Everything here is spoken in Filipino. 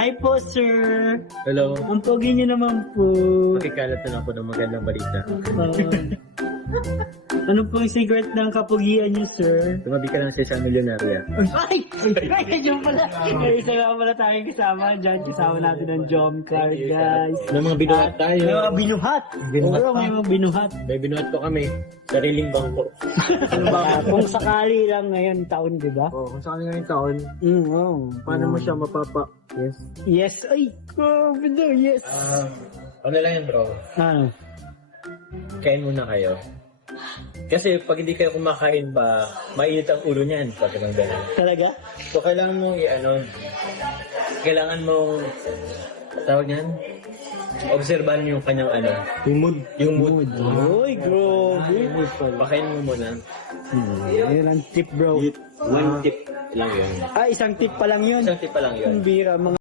Hi po, sir. Hello. Ang pogi niyo naman po. Pakikalat na lang po ng magandang balita. Ano pong secret ng kapugian niyo, sir? Tumabi ka lang sa isang milyonarya. Ay! Yun pala. May isa nga pala tayong kasama dyan. Kasama natin ng Jom Car, guys. May mga binuhat tayo. May mga binuhat. Binuhat Oo, pa. may mga binuhat. May binuhat po kami. Sariling bangko. Kung sakali lang ngayon taon, di ba? Oh, kung saan ngayong taon, Oo. paano mo siya mapapa... Yes. Yes. Ay, grabe daw. Yes. Ano lang yan, bro? Ano? Kain muna kayo. Kasi pag hindi kayo kumakain ba, mainit ang ulo niyan pag ganun gano'n. Talaga? So, kailangan mong kailangan mong, tawag niyan, obserbahan yung kanyang yung mood. Uy, grabe. Pakain mo muna. Yun ang tip, bro. One tip lang yun. Isang tip pa lang yun. Isang tip pa lang yun. Ang bira, mga